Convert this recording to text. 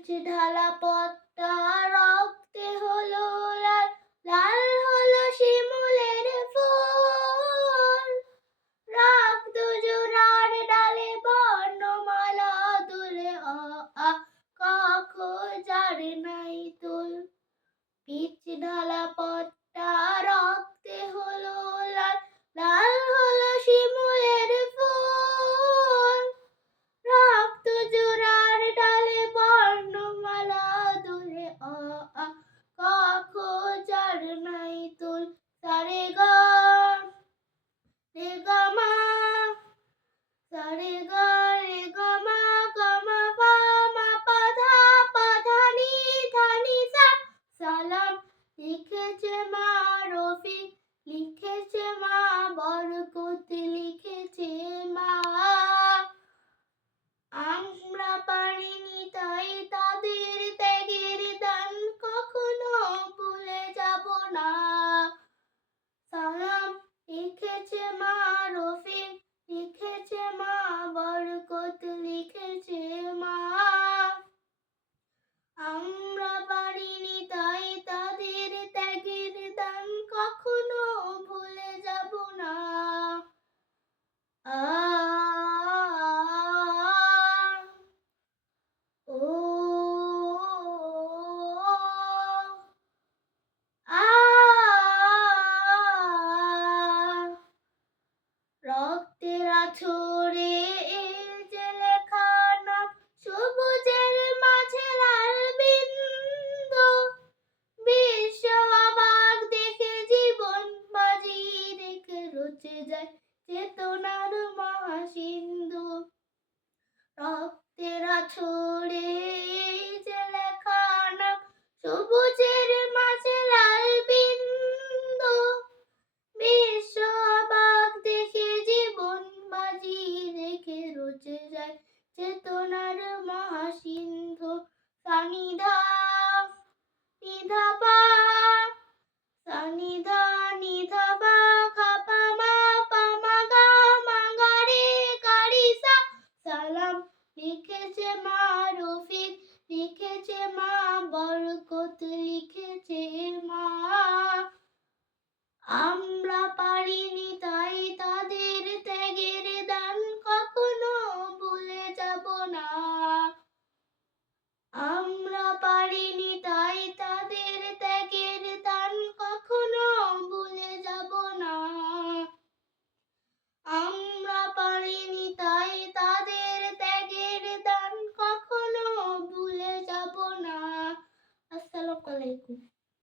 Pitch ঢালা পথটা রক্তে হলো লাল লাল হলো শিমুলের ফুল। রাগ দুজনার ডালে বর্ণমালা দুলে অ, আ, ক যার নাই তুল। পিচ ঢালা রে গ মা গ রে মা গ মা মা পা ধা পা সা সালাম লিখেছে মা রফিক লিখেছে মা বরকত লিখেছে মা আমরা পারিনি আছড়ে যে সবুজের মাঝে লাল বিন্দু। বিশ্ব অবাক দেখে জীবন বাজি রেখে রচে যায় চেতনার মা আলাইকুম